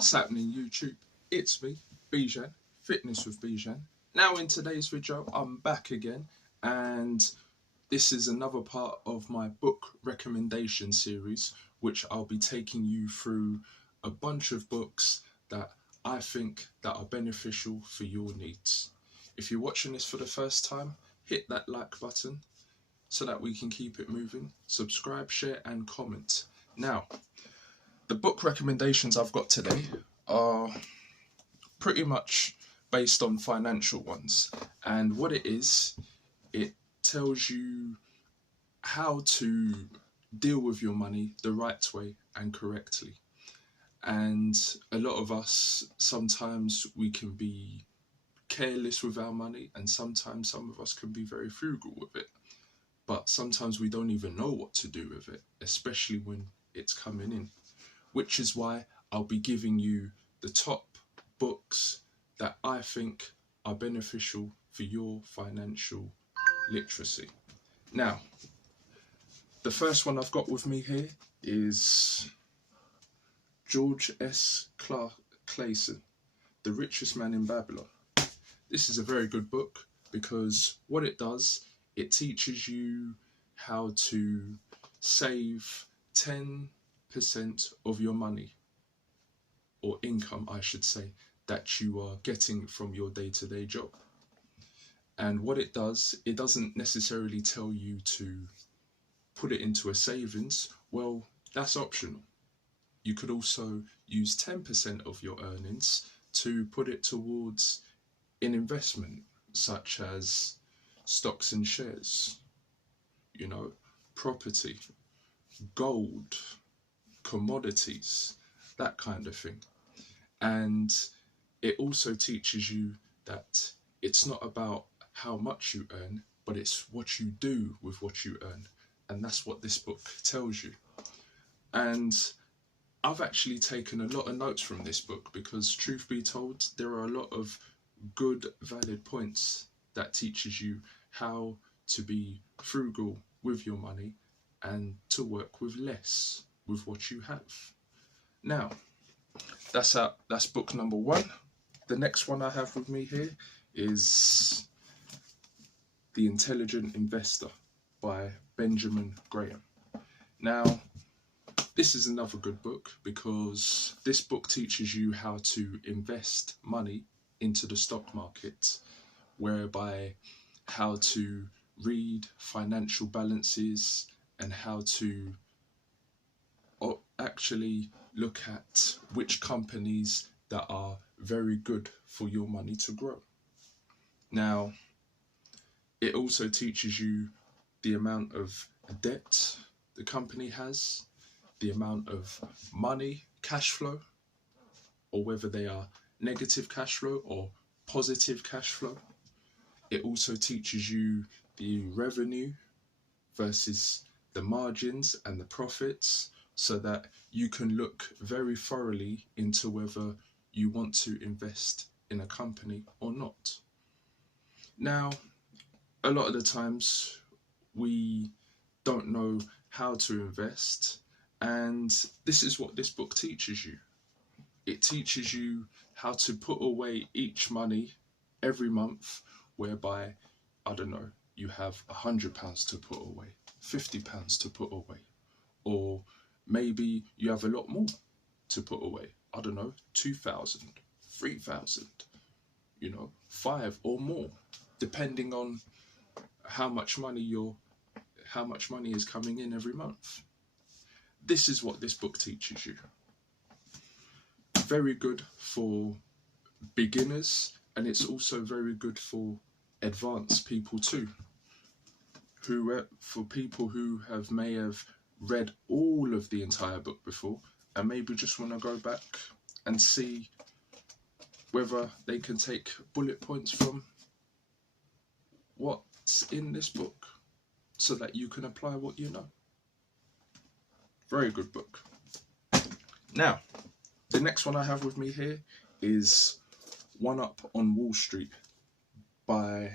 What's happening, YouTube? It's me, Bijan, Fitness with Bijan. Now in today's video, I'm back again, and this is another part of my book recommendation series, which I'll be taking you through a bunch of books that I think that are beneficial for your needs. If you're watching this for the first time, hit that like button so that we can keep it moving. Subscribe, share, and comment. Now, the book recommendations I've got today are pretty much based on financial ones, and what it is, it tells you how to deal with your money the right way and correctly. And a lot of us, sometimes we can be careless with our money, and sometimes some of us can be very frugal with it, but sometimes we don't even know what to do with it, especially when it's coming in. Which is why I'll be giving you the top books that I think are beneficial for your financial literacy. Now, the first one I've got with me here is George S. Clason, The Richest Man in Babylon. This is a very good book because what it does, it teaches you how to save 10% of your money, or income I should say, that you are getting from your day-to-day job. And what it does, it doesn't necessarily tell you to put it into a savings. Well, that's optional. You could also use 10% of your earnings to put it towards an investment, such as stocks and shares, property, gold, commodities, that kind of thing. And it also teaches you that it's not about how much you earn, but it's what you do with what you earn. And that's what this book tells you. And I've actually taken a lot of notes from this book because, truth be told, there are a lot of good, valid points that teaches you how to be frugal with your money and to work with less with what you have. Now, that's book number one. The next one I have with me here is The Intelligent Investor by Benjamin Graham. Now, this is another good book because this book teaches you how to invest money into the stock market, whereby how to read financial balances and how to actually look at which companies that are very good for your money to grow. Now, it also teaches you the amount of debt the company has, the amount of money, cash flow, or whether they are negative cash flow or positive cash flow. It also teaches you the revenue versus the margins and the profits, so that you can look very thoroughly into whether you want to invest in a company or not. Now, a lot of the times we don't know how to invest, and this is what this book teaches you. It teaches you how to put away each money every month, whereby, I don't know, you have £100 to put away, £50 to put away, or maybe you have a lot more to put away. I don't know, 2,000, 3,000, 5 or more, depending on how much money is coming in every month. This is what this book teaches you. Very good for beginners, and it's also very good for advanced people too. For people who may have read all of the entire book before and maybe just want to go back and see whether they can take bullet points from what's in this book so that you can apply what you know. Very good book. Now, the next one I have with me here is One Up on Wall Street by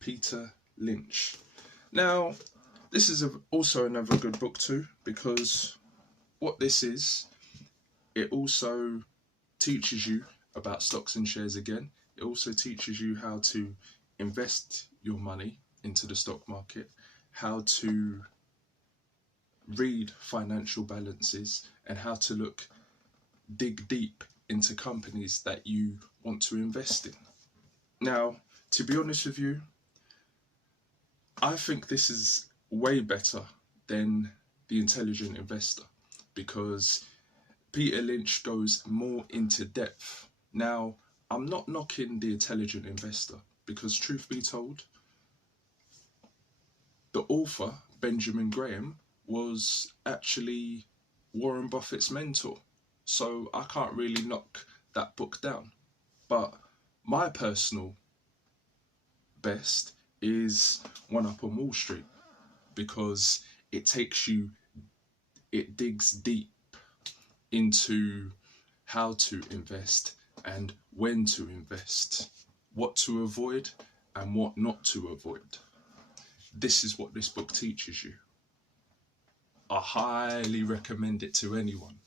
Peter Lynch. Now, this is also another good book too, because what this is, it also teaches you about stocks and shares again. It also teaches you how to invest your money into the stock market, how to read financial balances, and how to dig deep into companies that you want to invest in. Now, to be honest with you, I think this is way better than The Intelligent Investor, because Peter Lynch goes more into depth. Now, I'm not knocking The Intelligent Investor, because truth be told, the author, Benjamin Graham, was actually Warren Buffett's mentor. So I can't really knock that book down. But my personal best is One Up on Wall Street, because it digs deep into how to invest and when to invest, what to avoid and what not to avoid. This is what this book teaches you. I highly recommend it to anyone,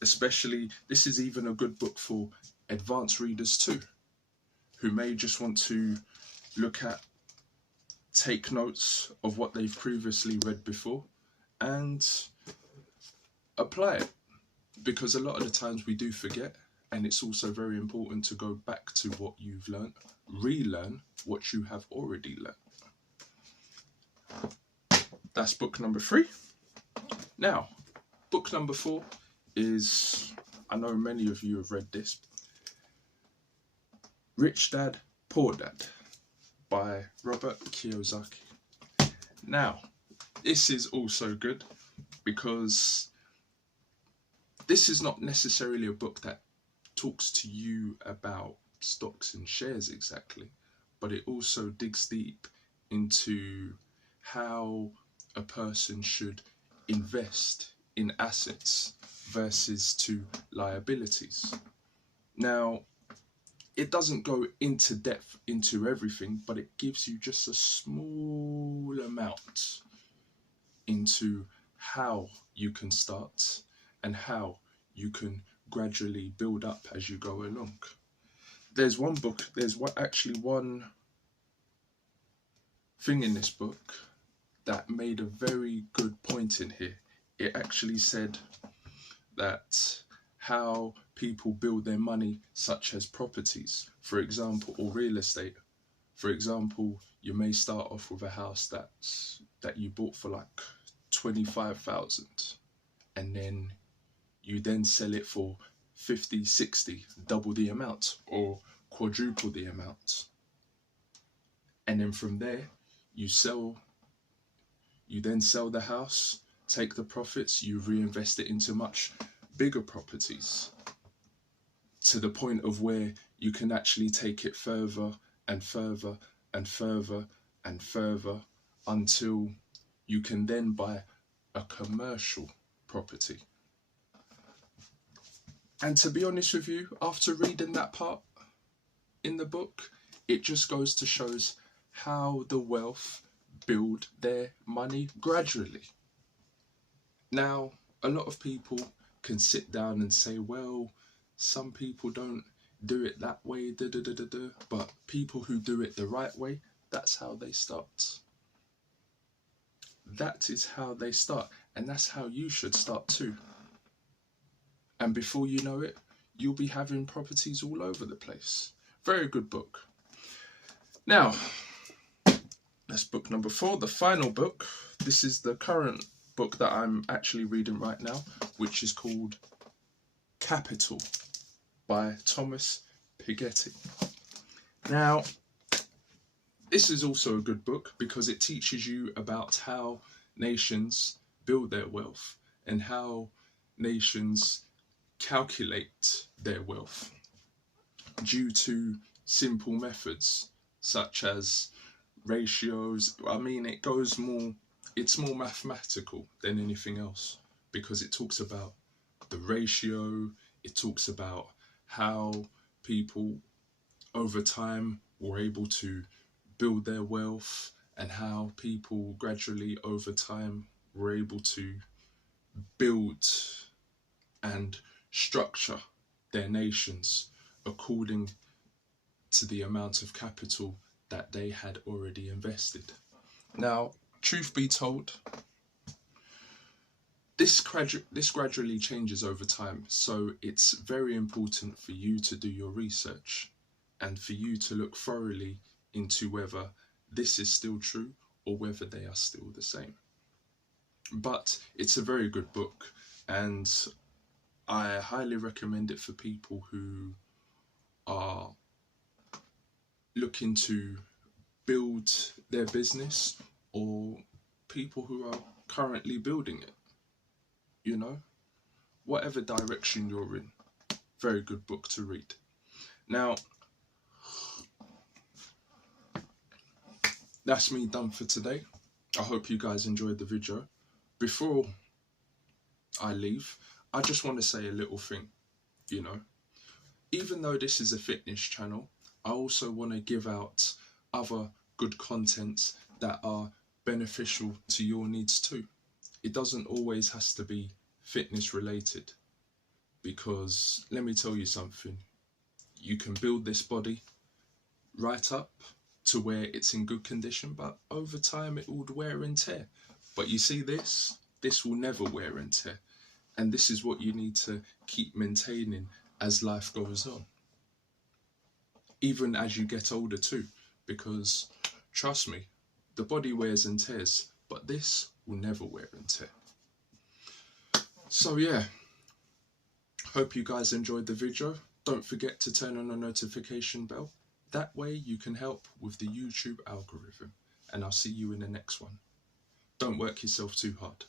especially this is even a good book for advanced readers too, who may just want to take notes of what they've previously read before and apply it, because a lot of the times we do forget, and it's also very important to go back to what you've learned, relearn what you have already learned. That's book number 3. Now, book number 4 is, I know many of you have read this, Rich Dad, Poor Dad by Robert Kiyosaki. Now, this is also good because this is not necessarily a book that talks to you about stocks and shares exactly, but it also digs deep into how a person should invest in assets versus to liabilities. Now, it doesn't go into depth into everything, but it gives you just a small amount into how you can start and how you can gradually build up as you go along. There's one thing in this book that made a very good point in here. It actually said that how people build their money, such as properties, for example, or real estate. For example, you may start off with a house that you bought for like 25,000, and then you then sell it for 50, 60, double the amount or quadruple the amount. And then from there, you then sell the house, take the profits, you reinvest it into much bigger properties, to the point of where you can actually take it further and further and further and further until you can then buy a commercial property. And to be honest with you, after reading that part in the book, it just goes to shows how the wealth build their money gradually. Now, a lot of people can sit down and say, well, some people don't do it that way, but people who do it the right way, that's how they start. That is how they start, and that's how you should start too. And before you know it, you'll be having properties all over the place. Very good book. Now, that's book number 4, the final book. This is the current book that I'm actually reading right now, which is called Capital by Thomas Piketty. Now, this is also a good book because it teaches you about how nations build their wealth and how nations calculate their wealth due to simple methods such as ratios. I mean, it's more mathematical than anything else, because it talks about the ratio, it talks about how people over time were able to build their wealth, and how people gradually over time were able to build and structure their nations according to the amount of capital that they had already invested. Now, truth be told, this gradually changes over time, so it's very important for you to do your research and for you to look thoroughly into whether this is still true or whether they are still the same. But it's a very good book, and I highly recommend it for people who are looking to build their business or people who are currently building it. You know, whatever direction you're in, very good book to read. Now, that's me done for today. I hope you guys enjoyed the video. Before I leave, I just want to say a little thing, you know. Even though this is a fitness channel, I also want to give out other good contents that are beneficial to your needs too. It doesn't always has to be fitness related, because let me tell you something, you can build this body right up to where it's in good condition, but over time it will wear and tear. But you see, this will never wear and tear, and this is what you need to keep maintaining as life goes on, even as you get older too, because trust me, the body wears and tears, but this will never wear and tear. So yeah, hope you guys enjoyed the video. Don't forget to turn on the notification bell. That way you can help with the YouTube algorithm, and I'll see you in the next one. Don't work yourself too hard.